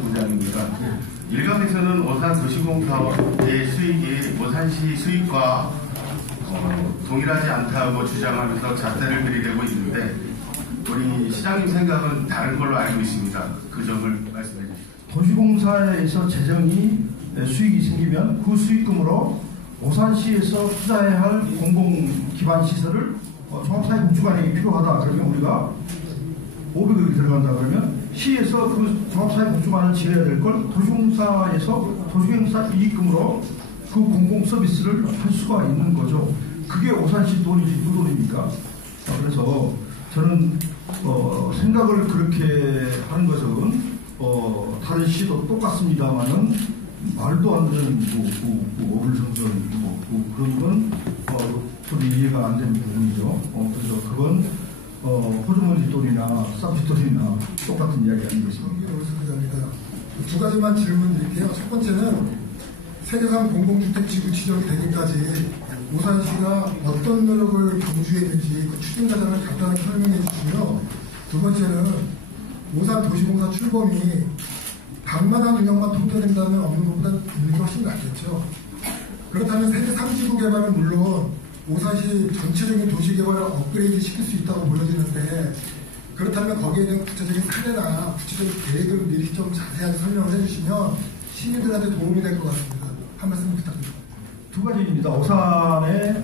부장입니다. 일각에서는 오산 도시공사의 수익이 오산시 수익과 동일하지 않다고 주장하면서 잣대를 들이대고 있는데 우리 시장님 생각은 다른 걸로 알고 있습니다. 그 점을 말씀해 주시죠. 도시공사에서 재정이 수익이 생기면 그 수익금으로 오산시에서 투자해야 할 공공기반시설을 종합사회복지관이 필요하다. 그러면 우리가 500억이 들어간다 그러면 시에서 그 종합사회복지관을 지어야 될 걸 도시공사에서 도시공사 이익금으로 그 공공서비스를 할 수가 있는 거죠. 그게 오산시 돈이지 누구 돈입니까? 그래서 저는 생각을 그렇게 하는 것은 다른 시도 똑같습니다만은 말도 안 되는 어불성설이고 그런 건 저도 이해가 안 되는 부분이죠. 그래서 그건 호주머니 돈이나 서비스 돈이나 똑같은 이야기 아니겠습니까? 두 가지만 질문드릴게요. 첫 번째는 세계상 공공주택지구 지정이 되기까지 오산시가 어떤 노력을 경주했는지 그 추진 과정을 간단하게 설명해 주시고요. 두 번째는 오산 도시공사 출범이 방만한 운영만 통제된다면 없는 것보다 있는 게 훨씬 낫겠죠. 그렇다면 세계 3지구 개발은 물론 오산시 전체적인 도시 개발을 업그레이드 시킬 수 있다고 보여지는데 그렇다면 거기에 대한 구체적인 사례나 구체적인 계획을 미리 좀 자세하게 설명을 해주시면 시민들한테 도움이 될 것 같습니다. 한 말씀 부탁드립니다. 두 가지입니다. 오산에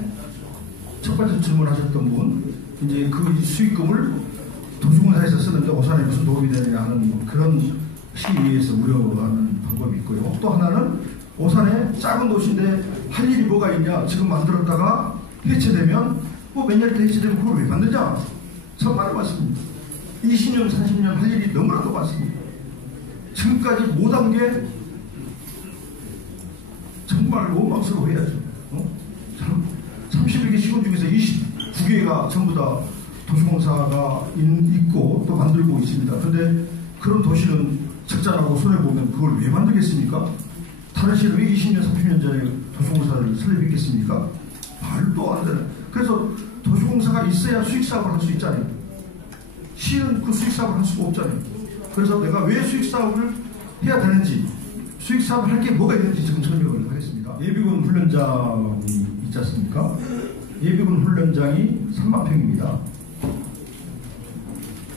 첫 번째 질문하셨던 분, 이제 그 수익금을 도시공사에서 쓰는데 오산에 무슨 도움이 되느냐 하는 그런 시위에서 우려하는 방법이 있고요. 또 하나는 오산에 작은 도시인데 할 일이 뭐가 있냐? 지금 만들었다가 해체되면 몇 년 때 해체되면 그걸 왜 만드냐? 천만의 말씀입니다. 20년, 30년 할 일이 너무나도 많습니다. 지금까지 못한 게 정말 원망스러워해야죠. 31개 시군 중에서 29개가 전부 다 도시공사가 있고 또 만들고 있습니다. 그런데 그런 도시는 적자나고 손해보면 그걸 왜 만들겠습니까? 다른 시는 왜 20년, 30년 전에 도시공사를 설립했겠습니까? 말도 안 되는. 그래서 도시공사가 있어야 수익사업을 할 수 있잖아요. 시는 그 수익사업을 할 수가 없잖아요. 그래서 내가 왜 수익사업을 해야 되는지, 수익사업을 할 게 뭐가 있는지 지금 설명을 하겠습니다. 예비군 훈련장이 있지 않습니까? 예비군 훈련장이 3만 평입니다.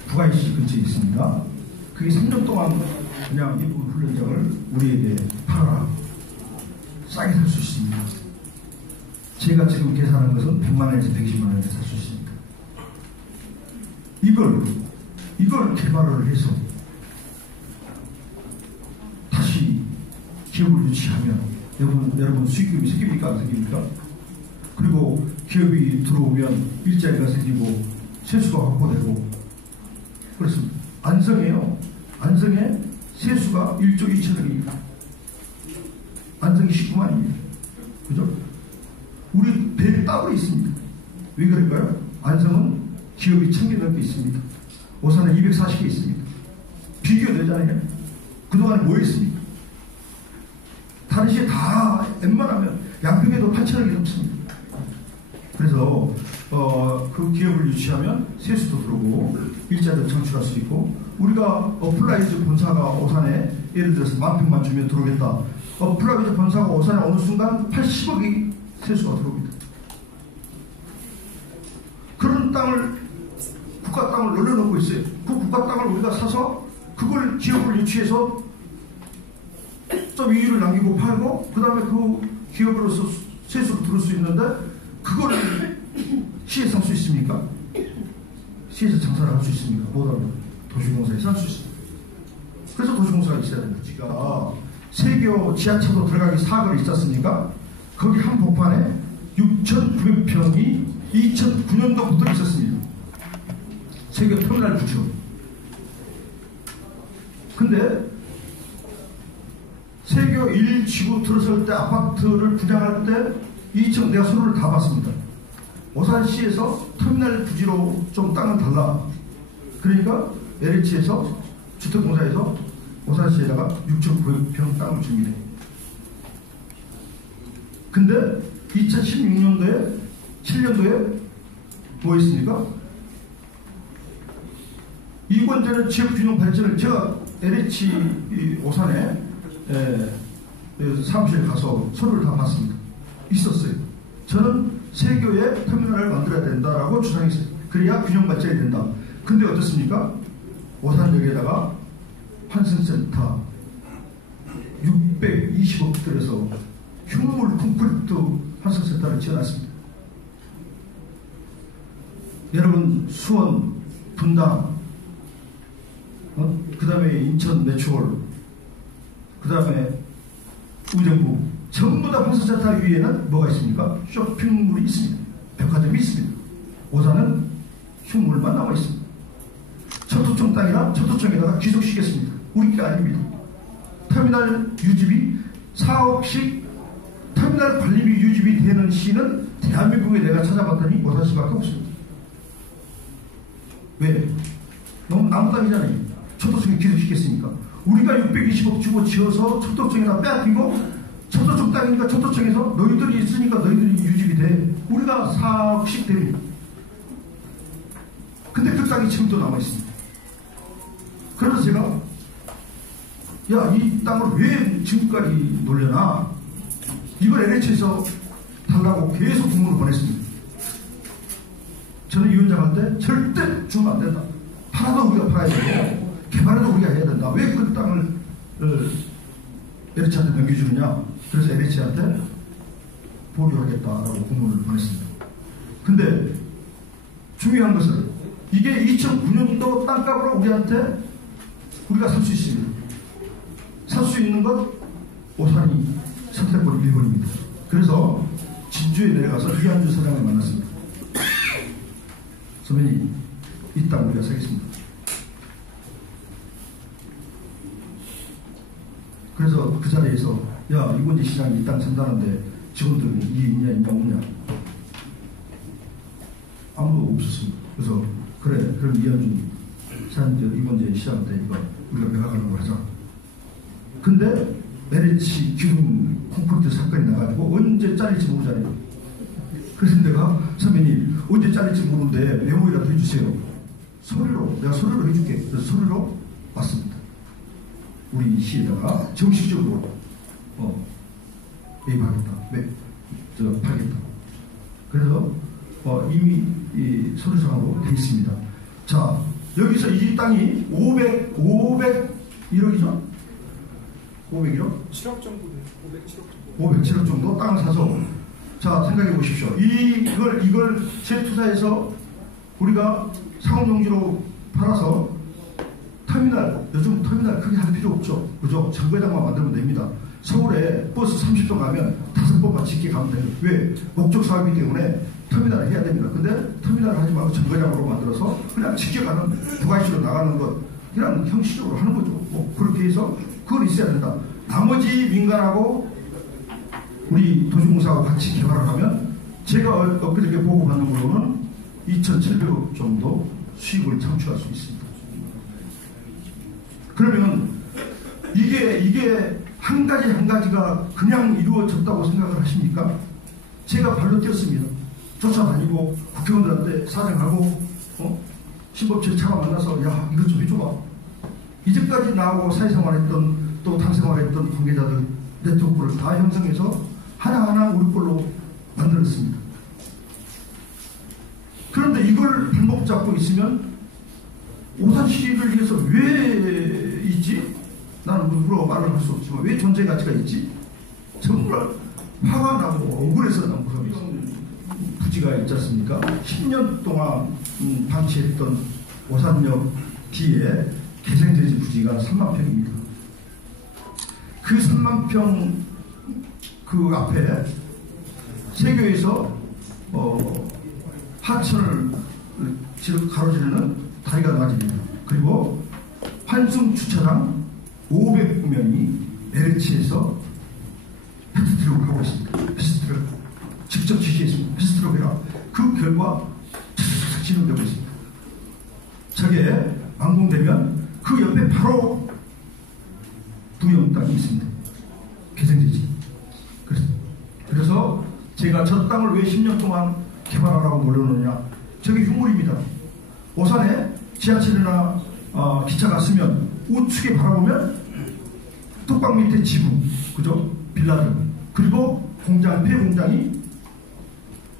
부가이시 근처에 있습니다. 그게 3년 동안 그냥 예비군 훈련장을 우리에게 팔아라. 싸게 살 수 있습니다. 제가 지금 계산한 것은 100만원에서 120만원에 살 수 있습니다. 이걸 개발을 해서 다시 기업을 유치하면 여러분 수익금이 생깁니까? 안 생깁니까? 그리고 기업이 들어오면 일자리가 생기고 세수가 확보되고 그렇습니다. 안성에요. 안성에 세수가 1조 2천억입니다. 안성이 19만입니다. 그죠? 우리 배 따로 있습니다. 왜 그럴까요? 안성은 기업이 1000개 넘게 있습니다. 오산에 240개 있습니다. 비교되잖아요. 그동안에 뭐 했습니까? 다른 시에 다 웬만하면 양평에도 8천억이 넘습니다. 그래서 그 기업을 유치하면 세수도 들어오고 일자리도 창출할 수 있고 우리가 어플라이즈 본사가 오산에 예를 들어서 10,000평만 주면 들어오겠다. 어플라이즈 본사가 오산에 어느 순간 80억이 세수가 들어옵니다. 그런 땅을 국가 땅을 늘려놓고 있어요. 그 국가 땅을 우리가 사서 그걸 기업을 유치해서 좀 이익을 남기고 팔고 그 다음에 그 기업으로서 세수를 들을 수 있는데 그걸 시에서 할 수 있습니까? 시에서 장사를 할 수 있습니까? 못하면 도시공사에서 할 수 있습니다. 그래서 도시공사가 있어야 됩니다. 지가 세교 지하철로 들어가기 사거리 있었습니까? 거기 한 복판에 6,900평이 2009년도부터 있었습니다. 세교 터미널 부지로. 근데 세교 1지구 들어설 때 아파트를 분양할 때 2층 내가 서류를 다 봤습니다. 오산시에서 터미널 부지로 좀 땅은 달라. 그러니까 LH에서 주택공사에서 오산시에다가 6,900평 땅을 줍니다. 근데 2016년도에 7년도에 뭐 있습니까? 이권제는 지역균형 발전을 제가 LH 오산에 사무실에 가서 서류를 다 봤습니다. 있었어요. 저는 세교에 터미널을 만들어야 된다라고 주장했어요. 그래야 균형 발전이 된다. 근데 어떻습니까? 오산역에다가 환승센터 620억 들여서 흉물 콘크리트 환승센터를 지어놨습니다. 여러분 수원, 분당, 그 다음에 인천 메트롤, 그 다음에 의정부 전부 다 환승센터 위에는 뭐가 있습니까? 쇼핑몰이 있습니다. 백화점이 있습니다. 오산은 흉물만 남아 있습니다. 철도청 땅이나 철도청에다가 귀속시켰습니다. 우리 게 아닙니다. 터미널 유지비 4억씩 터미널 관리비 유지비 되는 시는 대한민국에 내가 찾아봤더니 오산시밖에 없습니다. 왜? 너무 나무 땅이잖아요. 철도청에 귀속시켰으니까. 우리가 620억 주고 지어서 철도청에다 빼앗기고 철도청 땅이니까 철도청에서 너희들이 있으니까 너희들이 유지비 돼. 우리가 4억씩 됩니다. 근데 그 땅이 지금도 남아있습니다. 그래서 제가 이 땅을 왜 지금까지 놀려나? 이걸 LH에서 달라고 계속 공문을 보냈습니다. 저는 위원장한테 절대 주면 안 된다. 팔아도 우리가 팔아야 되고 개발해도 우리가 해야 된다. 왜 그 땅을 LH한테 넘겨주느냐? 그래서 LH한테 보류하겠다라고 공문을 보냈습니다. 근데 중요한 것은 이게 2009년도 땅값으로 우리가 살 수 있습니다. 살 수 있는 것 오산이 선택권 1번입니다. 그래서 진주에 내려가서 이한주 사장을 만났습니다. 선배님, 이 땅 우리가 사겠습니다. 그래서 그 자리에서 이건재 시장이 이 땅 산다는데 직원들은 있냐 없냐 아무도 없었습니다. 그래서 그래 그럼 이한주 이건재 시장한테 이거 우리가 매각하는 걸 하자. 근데 LH 기름 콘크리트 사건이 나가지고 언제 잘릴지 모르잖아요. 그래서 내가 선배님 언제 잘릴지 모르는데 메모이라도 해주세요. 내가 서류로 해줄게. 그래서 서류로 왔습니다. 우리 시에다가 정식적으로 매입하겠다, 팔겠다. 그래서 이미 이 서류상으로 되어 있습니다. 자, 여기서 이 땅이 501억이죠? 501억? 7억 정도 돼요. 507억 정도 땅을 사서 자 생각해 보십시오. 이걸 재투자해서 우리가 상업용지로 팔아서 요즘 터미널 크게 할 필요 없죠. 그죠? 정거장만 만들면 됩니다. 서울에 버스 30분 가면 5번만 짓게 가면 돼요. 왜? 목적 사업이기 때문에 터미널을 해야 됩니다. 근데 터미널을 하지 말고 정거장으로 만들어서 그냥 지켜가는 부가시로 나가는 것 그냥 형식적으로 하는 거죠. 그렇게 해서 그건 있어야 된다. 나머지 민간하고 우리 도시공사하고 같이 개발을 하면 제가 엊그저께 보고받는 걸로는 2,700억 정도 수익을 창출할 수 있습니다. 그러면 이게 한 가지가 그냥 이루어졌다고 생각을 하십니까? 제가 발로 뛰었습니다. 쫓아다니고 국회의원들한테 사정하고 신법실 차가 만나서 이것 좀 해줘봐. 이제까지 나하고 사회생활했던 또 당생활했던 관계자들 네트워크를 다 형성해서 하나하나 우리 걸로 만들었습니다. 그런데 이걸 발목 잡고 있으면 오산시를 위해서 왜 있지? 나는 누구라고 말을 할 수 없지만 왜 존재 가치가 있지? 정말 화가 나고 억울해서 난 부지가 있지 않습니까? 10년 동안 방치했던 오산역 뒤에 개성대지 부지가 3만 평입니다. 그 3만 평 그 앞에 세교에서 하천을 가로지르는 다리가 나집니다. 그리고 환승 주차장 500명이 LH에서 패스트트랙을 하고 있습니다. 패스트트랙 직접 지시했습니다. 패스트트랙 해라. 그 결과 착착착 진행되고 있습니다. 저게 완공되면 그 옆에 바로 부영 땅이 있습니다. 개성지지. 그래서 제가 저 땅을 왜 10년 동안 개발하라고 노려놓느냐. 저게 흉물입니다. 오산에 지하철이나 기차가 쓰면 우측에 바라보면 뚝방 밑에 지붕, 그죠? 빌라들, 그리고 공장, 폐 공장이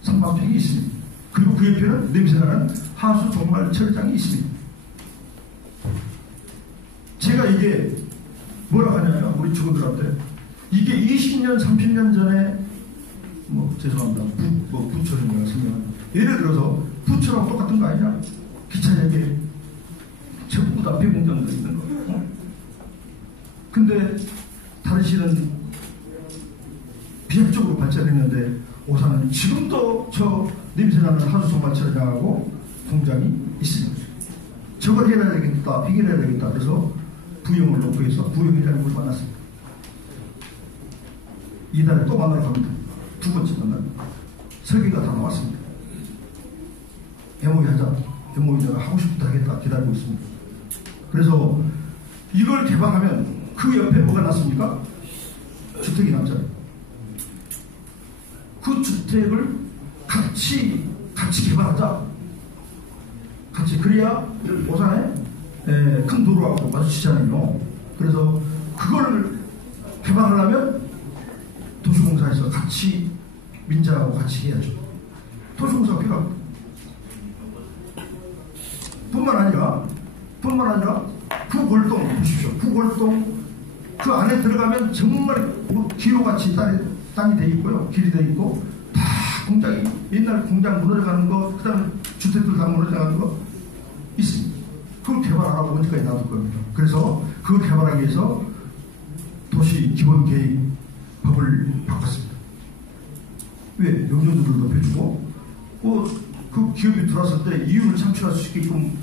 3만 평이 있습니다. 그리고 그 옆에는 냄새나는 하수 종말 철장이 있습니다. 제가 이게 뭐라 하냐면 우리 직원들한테 이게 20년, 30년 전에 죄송합니다. 부처는 내가 설명합니다. 예를 들어서 부처랑 똑같은 거 아니냐? 기차역에 전부 다 폐공장도 있는 거. 근데 다른 시는 비약적으로 발전했는데 오산은 지금도 저 냄새나는 하수 종말철장하고 공장이 있습니다. 저걸 해야 되겠다, 해결해야 되겠다. 그래서 부영을 놓고 해서 부영회장님을 만났습니다. 이달에 또 만나러 갑니다. 두 번째 만나. 설계가 다 나왔습니다. MOU 하자. MOU 내가 하고 싶다 하겠다 기다리고 있습니다. 그래서 이걸 개방하면 그 옆에 뭐가 났습니까? 주택이 남잖아요. 그 주택을 같이 개발하자. 같이 그래야 오산에 큰 도로하고 마주치잖아요. 그래서 그걸 개발하려면 도시공사에서 같이 민자하고 같이 해야죠. 도시공사가 필요합니다. 뿐만 아니라 그 골동 보십시오. 그 골동 그 안에 들어가면 정말 기로같이 땅이 돼 있고요. 길이 돼 있고 다 공장이 옛날 공장 무너져가는 거, 그다음에 주택들 다 무너져가는 거 있습니다. 그걸 개발하라고 언제까지 놔둘 겁니다. 그래서 그걸 개발하기 위해서 도시 기본 계획 법을 바꿨습니다. 왜? 용적률을 높여주고 그 기업이 들어왔을 때 이윤을 창출할 수 있게끔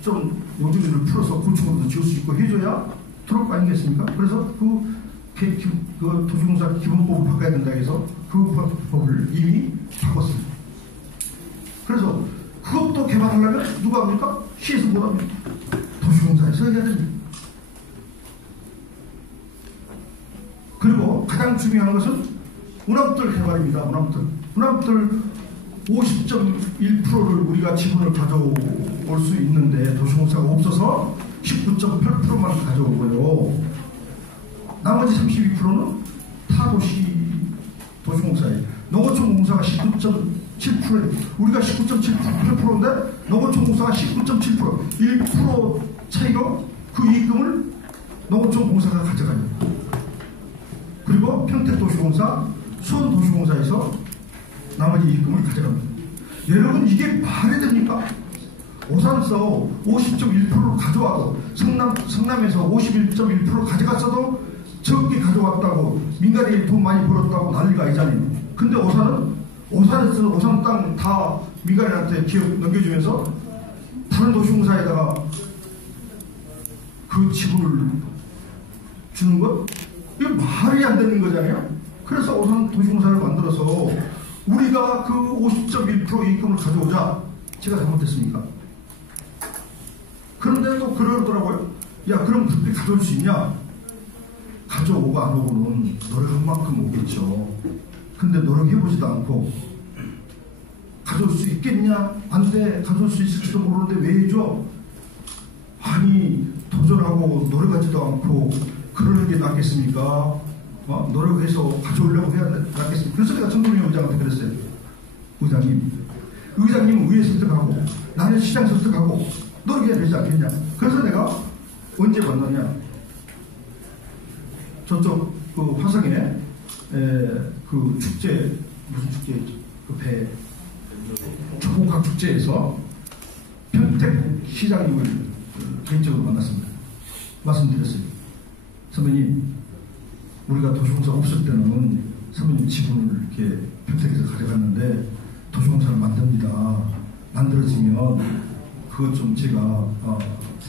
좀 용적률을 풀어서 건축물도 지을 수 있고 해줘야 들어올 거 아니겠습니까? 그래서 그 도시공사 기본법을 바꿔야 된다 해서 그 법을 이미 바꿨습니다. 그래서 그것도 개발하려면 누가 합니까? 시에서 못합니다. 도시공사에서 해야 됩니다. 그리고 가장 중요한 것은 운암들 개발입니다. 운암들 50.1%를 우리가 지분을 가져올 수 있는데 도시공사가 없어서 19.8%만 가져오고요. 나머지 32%는 타도시 도시공사에 농어촌 공사가 19.7%예요. 우리가 19.8%인데 농어촌 공사가 19.7% 1% 차이로 그 이익금을 농어촌 공사가 가져가요. 그리고 평택도시공사, 수원도시공사에서 나머지 이익금을 가져갑니다. 여러분 이게 말이 됩니까? 오산에서 50.1%를 가져와도 성남에서 51.1% 가져갔어도 적게 가져왔다고 민간인이 돈 많이 벌었다고 난리가 아니잖아요. 근데 오산에서 오산 땅 다 민간인한테 기업 넘겨주면서 다른 도시공사에다가 그 지분을 주는 것? 이게 말이 안 되는 거잖아요. 그래서 오산 도시공사를 만들어서 우리가 그 50.1% 이익금을 가져오자. 제가 잘못했습니까? 그런데 또 그러더라고요. 야, 그럼 그렇게 가져올 수 있냐? 가져오고 안 오고는 노력한 만큼 오겠죠. 근데 노력해보지도 않고 가져올 수 있겠냐? 안 돼. 가져올 수 있을지도 모르는데 왜 해줘? 아니, 도전하고 노력하지도 않고 그러는 게 낫겠습니까? 노력해서 가져오려고 해야 낫겠습니까? 그래서 내가 정동영 의장한테 그랬어요. 의장님은 의회 설득하고 나는 시장 설득하고 노력해야 되지 않겠냐? 그래서 내가 언제 만났냐? 저쪽 그 화성에 그 축제, 무슨 축제, 그 배 조국학 축제에서 평택 시장님을 개인적으로 만났습니다. 말씀드렸어요. 선배님, 우리가 도시공사 없을 때는 선배님 지분을 이렇게 평택에서 가져갔는데 도시공사를 만들어지면 그것 좀 제가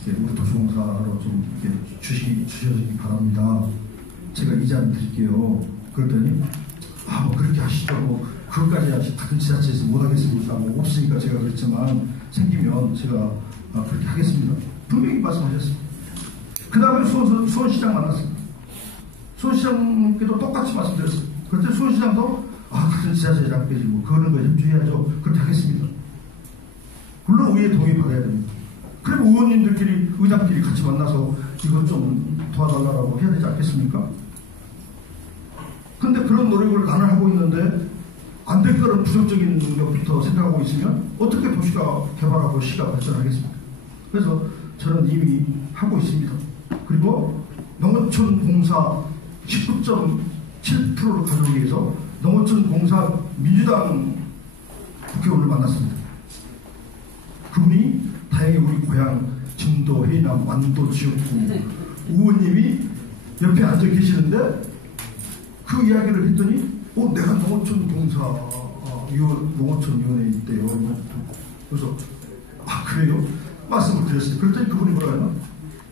우리 도시공사로 좀 이렇게 주셔주기 바랍니다. 제가 이자를 드릴게요. 그랬더니 뭐 그렇게 하시죠. 그것까지 같은 지자체에서 못하겠습니까? 없으니까 제가 그랬지만 생기면 제가 그렇게 하겠습니다. 분명히 말씀하셨습니다. 그 다음에 수원시장 만났습니다. 수원시장께도 똑같이 말씀드렸어요. 그때 수원시장도 같은 지자체장 빼지고 그런 거 협조해야죠. 그렇게 하겠습니다. 물론 의회 동의 받아야 됩니다. 그리고 의원님들끼리 의장끼리 같이 만나서 이것 좀 도와달라고 해야 되지 않겠습니까? 근데 그런 노력을 나는 하고 있는데 안 될 거는 부정적인 것부터 생각하고 있으면 어떻게 도시가 개발하고 시가 발전하겠습니까? 그래서 저는 이미 하고 있습니다. 그리고 농어촌 공사 19.7%를 가져오기 위해서 농어촌 공사 민주당 국회의원을 만났습니다. 그분이 다행히 우리 고향 진도, 해남, 완도 지역구 의원님이 옆에 앉아 계시는데 그 이야기를 했더니 내가 농어촌 공사 농어촌위원회에 있대요. 그래서 그래요? 말씀을 드렸어요. 그랬더니 그분이 뭐라 해요?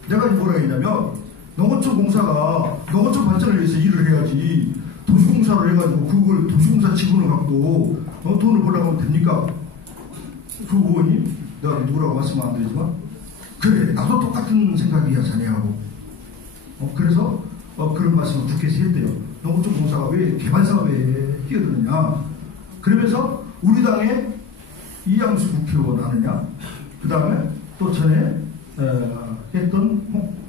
내가 뭐라 했냐면 농어촌 공사가 농어촌 발전을 위해서 일을 해야지 도시공사를 해가지고 그걸 도시공사 지분을 갖고 돈을 벌려고 하면 됩니까? 그 의원님 내가 누구라고 말씀은 안 드리지만 그래 나도 똑같은 생각이야 자네하고 그래서 그런 말씀을 국회에서 했대요. 농어촌 공사가 왜 개발 사업에 끼어드느냐 그러면서 우리 당의 이양수 국회의원 아느냐 그 다음에 또 전에 했던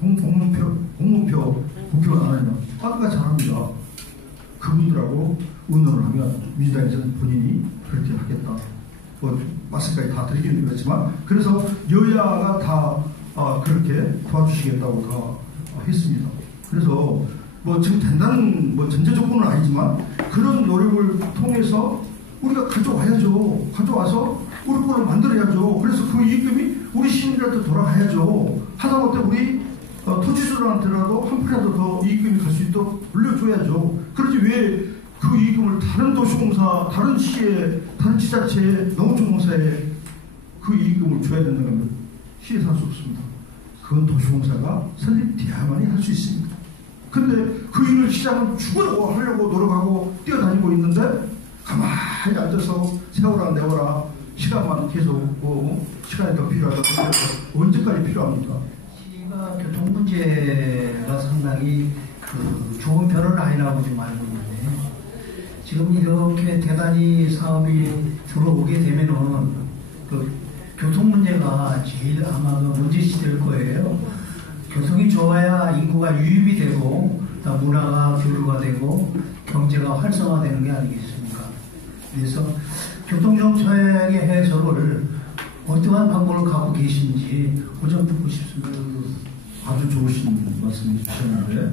홍문표 국회의원 아느냐 아까 잘합니다. 그분들하고 의논을 하면 민주당에서는 본인이 그렇게 하겠다. 말씀까지 다 드리긴 그렇지만 그래서 여야가 다 그렇게 도와주시겠다고 다 했습니다. 그래서 지금 된다는 전제 조건은 아니지만 그런 노력을 통해서 우리가 가져와야죠. 가져와서 우리 걸로 만들어야죠. 그래서 그 이익금이 우리 시민들한테 돌아가야죠. 하다못해 우리 토지주들한테라도 한 푼이라도 더 이익금이 갈 수 있도록 물려줘야죠. 그러지 왜 그 이익금을 다른 도시공사, 다른 시에, 다른 지자체에, 농어촌공사에 그 이익금을 줘야 된다면 시에서 할 수 없습니다. 그건 도시공사가 설립돼야만이 할 수 있습니다. 근데 그 일을 시장은 죽으려고 하려고 노력하고 뛰어다니고 있는데 가만히 앉아서 세워라 내워라 시간만 계속 시간이 더 필요하다. 언제까지 필요합니까? 시가 교통 문제가 상당히 좋은 편은 아니라고 좀 알고 있는데 지금 이렇게 대단히 사업이 들어오게 되면은 교통 문제가 제일 아마 문제시 될 거예요. 교통이 좋아야 인구가 유입이 되고 문화가 교류가 되고 경제가 활성화되는 게 아니겠습니까? 그래서 교통정책의 해석을 어떠한 방법을 갖고 계신지 좀 듣고 싶습니다. 아주 좋으신 말씀을 주셨는데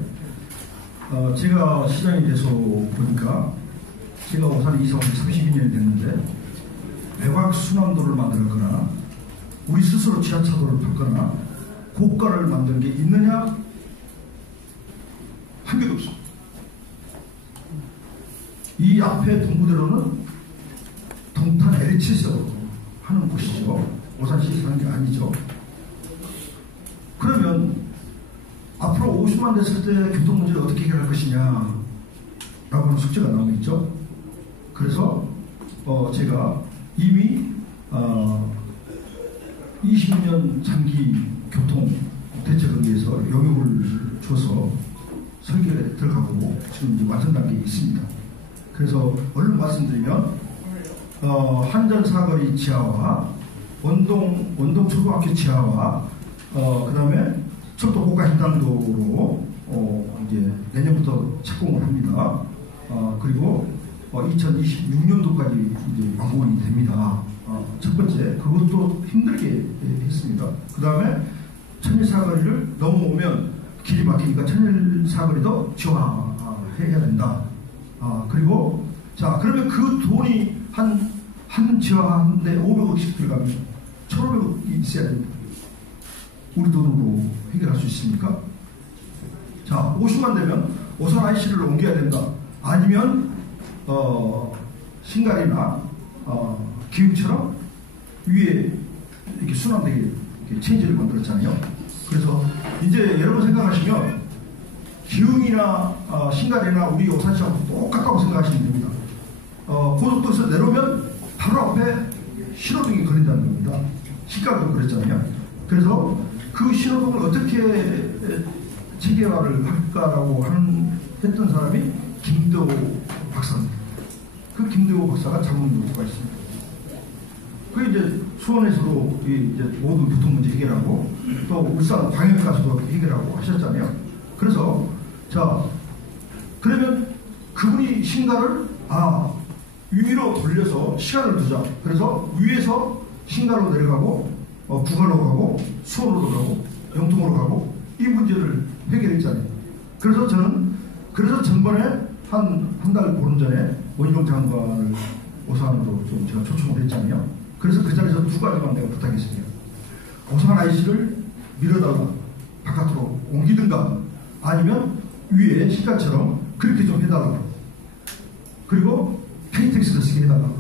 제가 시장이 돼서 보니까 제가 오산 이사 온 지 32년이 됐는데 외곽 순환도를 만들거나 우리 스스로 지하차도를 밟거나 고가를 만드는 게 있느냐? 한 개도 없어. 이 앞에 동부대로는 동탄 LH에서 하는 곳이죠. 오산시에서 하는 게 아니죠. 그러면 앞으로 50만 됐을 때 교통 문제를 어떻게 해결할 것이냐 라고 하는 숙제가 나오고 있죠. 그래서 제가 이미 20년 장기 교통 대책을 위해서 영역을 줘서 설계에 들어가고 지금 이제 완성 단계에 있습니다. 그래서 얼른 말씀드리면 한전 사거리 지하와 원동 초등학교 지하와 그 다음에 철도 고가 횡단도로 이제 내년부터 착공을 합니다. 그리고 2026년도까지 이제 완공이 됩니다. 첫 번째 그것도 힘들게 했습니다. 그 다음에 천일사거리를 넘어오면 길이 막히니까 천일사거리도 지화해야 된다. 그리고 자 그러면 그 돈이 한 지화하는데 500억씩 들어가면 1,500억이 있어야 됩니다. 우리 돈으로 해결할 수 있습니까? 자 50만 되면 오산 IC를 옮겨야 된다. 아니면 신갈이나 기흥처럼 위에 이렇게 순환되게 이렇게 체인지를 만들었잖아요. 그래서 이제 여러분 생각하시면 기흥이나 신갈이나 우리 오산시하고 똑같다고 생각하시면 됩니다. 고속도로에서 내려오면 바로 앞에 신호등이 걸린다는 겁니다. 시가도 그랬잖아요. 그래서 그 신호등을 어떻게 체계화를 할까라고 했던 사람이 김대호 박사입니다. 그 김대호 박사가 잡은 노트가 있습니다. 그 이제 수원에서도 이제 모든 교통 문제 해결하고 또 울산 광역까지도 해결하고 하셨잖아요. 그래서 자 그러면 그분이 신가를 위로 돌려서 시간을 두자. 그래서 위에서 신가로 내려가고 부갈로 가고 수원으로 가고 영통으로 가고 이 문제를 해결했잖아요. 그래서 저는 전번에 한 달 보름 전에 원희룡 장관을 오산으로 좀 제가 초청을 했잖아요. 그래서 그 자리에서 두 가지만 내가 부탁했습니다. 오산 IC를 밀어다가 바깥으로 옮기든가 아니면 위에 시가처럼 그렇게 좀 해달라고. 그리고 KTX를 쓰게 해달라고.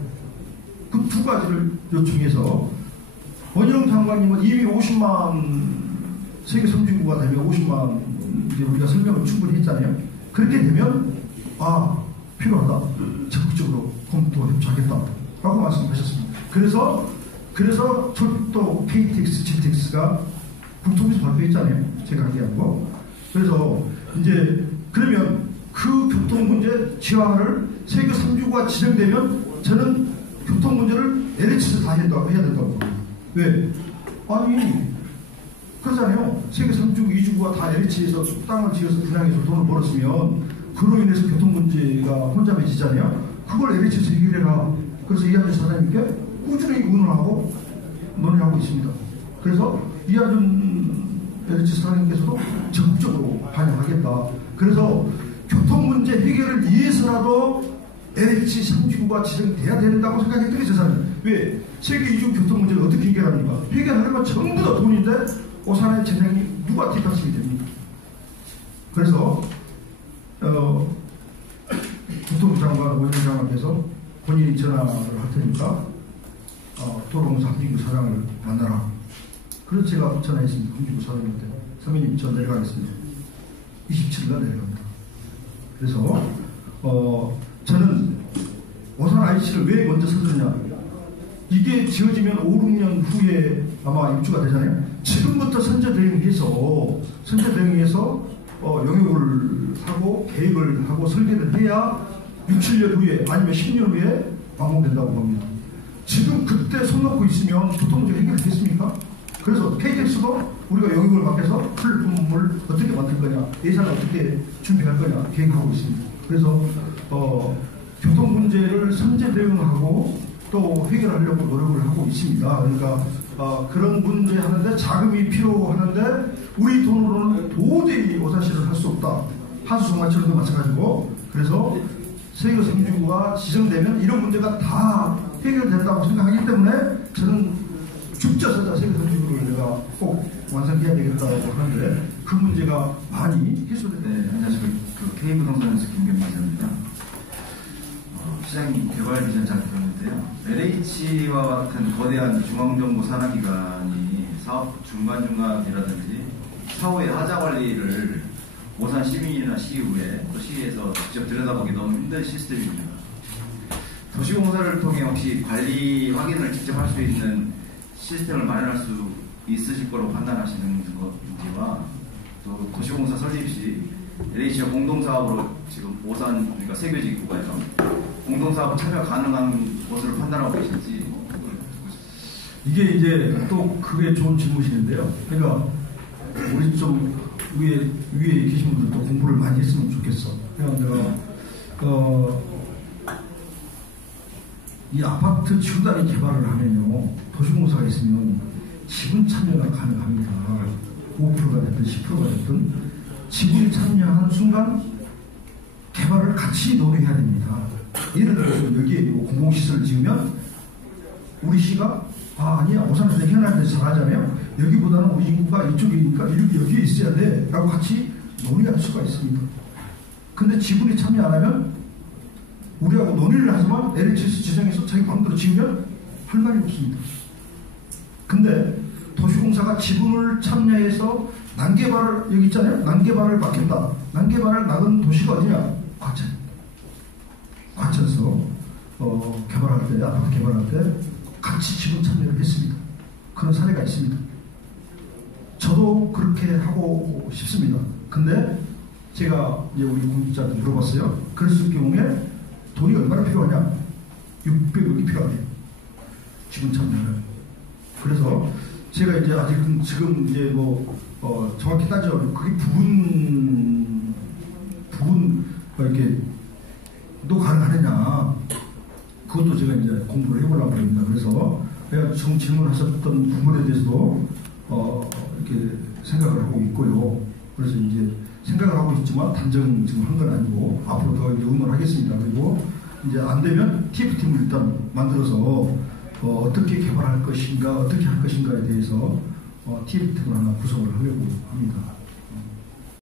그 두 가지를 요청해서 원희룡 장관님은 이미 50만 세계 선진국가 되면 50만 이제 우리가 설명을 충분히 했잖아요. 그렇게 되면 필요하다. 적극적으로 검토 협조하겠다라고 말씀하셨습니다. 그래서 철도 KTX, GTX가 국토부에서 발표했잖아요. 제가 하게 하고. 그래서 이제 그러면 그 교통 문제 지화를 세계 3주가 지정되면 저는 교통 문제를 LH에서 다 해야 된다고 봅니다. 왜? 그러잖아요. 세계 3주, 2주가 다 LH에서 땅을 지어서 분양해서 돈을 벌었으면 그로 인해서 교통 문제가 혼잡해지잖아요. 그걸 LH에서 해결해라. 그래서 이하준 사장님께 꾸준히 의논하고 논의하고 있습니다. 그래서 이하준 LH 사장님께서도 적극적으로 반영하겠다. 그래서 교통 문제 해결을 위해서라도 LH 3주가 지정돼야 된다고 생각했더니 세상에 왜 세계 2주 교통 문제를 어떻게 해결합니까? 해결하려면 전부 다 돈인데 오산의 재정이 누가 뒷받침이 됩니까? 그래서 국토부 장관, 원희룡 장관께서 본인이 전화를 할 테니까 도로공사 함진구 사장을 만나라. 그래서 제가 전화했습니다. 함진구 사장님한테 선배님 저 내려가겠습니다. 27일날 내려갑니다. 그래서 저는 오산 IC를 왜 먼저 서두르냐. 이게 지어지면 5, 6년 후에 아마 입주가 되잖아요. 지금부터 선제 대응해서 영역을 하고 계획을 하고 설계를 해야 6, 7년 후에 아니면 10년 후에 완공된다고 봅니다. 지금 그때 손 놓고 있으면 교통문제 해결됐습니까? 그래서 KTX도 우리가 영역을 맡겨서 플랫폼을 어떻게 만들 거냐, 예산을 어떻게 준비할 거냐 계획하고 있습니다. 그래서 교통 문제를 선제 대응하고 또 해결하려고 노력을 하고 있습니다. 그러니까 그런 문제 하는데 자금이 필요하는데 우리 돈으로는 도저히 오산시를 할 수 없다. 하수송화철도 마찬가지고. 그래서 세계 3주가 지정되면 이런 문제가 다 해결된다고 생각하기 때문에 저는 죽자서자 세계 3주를 내가 꼭 완성해야 되겠다고 하는데 그 문제가 많이 해소됐다. 네, 안녕하십니까. K부동산에서 김경민 기자입니다. 시장님 개발 비전 잘 들었는데요. LH와 같은 거대한 중앙정부 산하기관이 사업 중간중간이라든지 사후의 하자 관리를 오산 시민이나 시의회 또 시에서 직접 들여다보기 너무 힘든 시스템입니다. 도시공사를 통해 혹시 관리 확인을 직접 할 수 있는 시스템을 마련할 수 있으실 거로 판단하시는 건지와 또 도시공사 설립 시 LH와 공동사업으로 지금 오산 그러니까 세교지 구간에서 공동사업 참여 가능한 것으로 판단하고 계신지. 이게 이제 또 그게 좋은 질문이신데요. 그러니까 우리 좀 위에 계신 분들도 공부를 많이 했으면 좋겠어. 그러니까 내가 이 아파트 지구단위 개발을 하면요 도시공사가 있으면 지분 참여가 가능합니다. 5%가 됐든 10%가 됐든 지분이 참여한 순간 개발을 같이 논의해야 됩니다. 예를 들어서 여기에 공공시설을 지으면 우리 시가 아니야 오산에서 현안에서 잘하잖아요. 여기보다는 우리 인구가 이쪽이니까 여기에 있어야 돼 라고 같이 논의할 수가 있습니다. 근데 지분이 참여 안 하면 우리하고 논의를 하지만 LH에서 지정해서 자기 마음대로 지으면 할 말이 없습니다. 근데 도시공사가 지분을 참여해서 난개발을 여기 있잖아요. 난개발을 맡겠다. 난개발을 막은 도시가 어디냐? 과천에서 개발할 때 아파트 개발할 때 같이 지분 참여를 했습니다. 그런 사례가 있습니다. 저도 그렇게 하고 싶습니다. 근데 제가 이제 우리 공직자한테 물어봤어요. 그랬을 경우에 돈이 얼마나 필요하냐? 600억이 필요하대요. 지분 참여를. 그래서 제가 이제 아직은 지금 이제 정확히 따져 그게 부분 이렇게 또 가능하느냐 그것도 제가 이제 공부를 해보려고 합니다. 그래서 내가 지금 질문하셨던 부분에 대해서도 이렇게 생각을 하고 있고요. 그래서 이제 생각을 하고 있지만 단정 지금 한 건 아니고 앞으로 더 이제 응원하겠습니다. 그리고 이제 안 되면 TF팀을 일단 만들어서 어떻게 개발할 것인가, 어떻게 할 것인가에 대해서 TF팀을 하나 구성을 하려고 합니다.